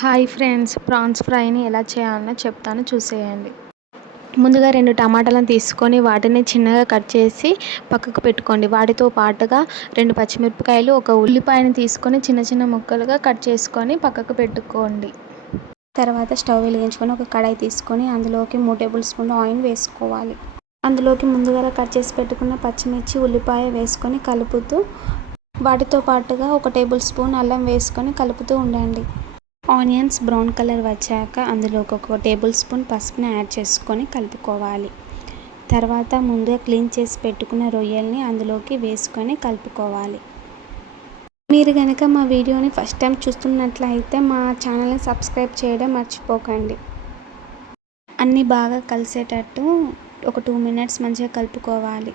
Hi friends prawns ఫ్రైని ఎలా చేయాలనో చెప్తాను చూసేయండి. ముందుగా రెండు టమాటాలను తీసుకొని వాటిని చిన్నగా కట్ చేసి పక్కకు పెట్టుకోండి. వాటితో పాటుగా రెండు పచ్చిమిరపకాయలు ఒక ఉల్లిపాయని తీసుకొని చిన్న చిన్న ముక్కలుగా కట్ చేసుకొని పక్కకు పెట్టుకోండి. తర్వాత స్టవ్ వెలిగించుకొని ఒక కడాయి తీసుకొని అందులోకి మూడు టేబుల్ స్పూన్ ఆయిల్ వేసుకోవాలి. అందులోకి ముందుగా కట్ చేసి పెట్టుకున్న పచ్చిమిర్చి ఉల్లిపాయ వేసుకొని కలుపుతూ వాటితో పాటుగా ఒక టేబుల్ స్పూన్ అల్లం వేసుకొని కలుపుతూ ఉండండి. ఆనియన్స్ బ్రౌన్ కలర్ వచ్చాక అందులో ఒక టేబుల్ స్పూన్ పసుపుని యాడ్ చేసుకొని కలుపుకోవాలి. తర్వాత ముందుగా క్లీన్ చేసి పెట్టుకున్న రొయ్యల్ని అందులోకి వేసుకొని కలుపుకోవాలి. మీరు కనుక మా వీడియోని ఫస్ట్ టైం చూస్తున్నట్లయితే మా ఛానల్ని సబ్స్క్రైబ్ చేయడం మర్చిపోకండి. అన్నీ బాగా కలిసేటట్టు ఒక టూ మినిట్స్ మంచిగా కలుపుకోవాలి.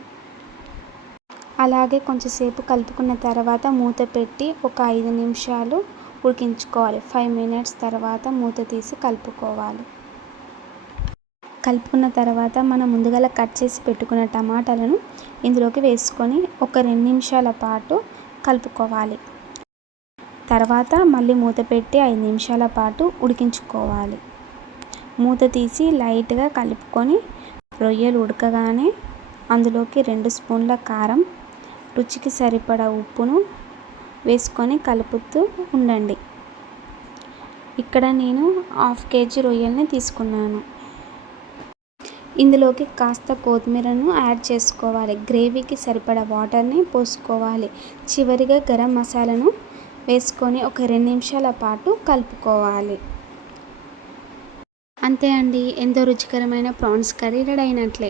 అలాగే కొంచెంసేపు కలుపుకున్న తర్వాత మూత పెట్టి ఒక ఐదు నిమిషాలు ఉడికించుకోవాలి. ఫైవ్ మినిట్స్ తర్వాత మూత తీసి కలుపుకోవాలి. కలుపుకున్న తర్వాత మనం ముందుగా కట్ చేసి పెట్టుకున్న టమాటాలను ఇందులోకి వేసుకొని ఒక రెండు నిమిషాల పాటు కలుపుకోవాలి. తర్వాత మళ్ళీ మూత పెట్టి ఐదు నిమిషాల పాటు ఉడికించుకోవాలి. మూత తీసి లైట్గా కలుపుకొని రొయ్యలు ఉడకగానే అందులోకి రెండు స్పూన్ల కారం రుచికి సరిపడా ఉప్పును వేసుకొని కలుపుతూ ఉండండి. ఇక్కడ నేను హాఫ్ కేజీ రొయ్యల్ని తీసుకున్నాను. ఇందులోకి కాస్త కొత్తిమీరను యాడ్ చేసుకోవాలి. గ్రేవీకి సరిపడా వాటర్ని పోసుకోవాలి. చివరిగా గరం మసాలాను వేసుకొని ఒక రెండు నిమిషాల పాటు కలుపుకోవాలి. అంతే అండి. ఎంతో రుచికరమైన ప్రాన్స్ కర్రీ రెడీ అయినట్లే.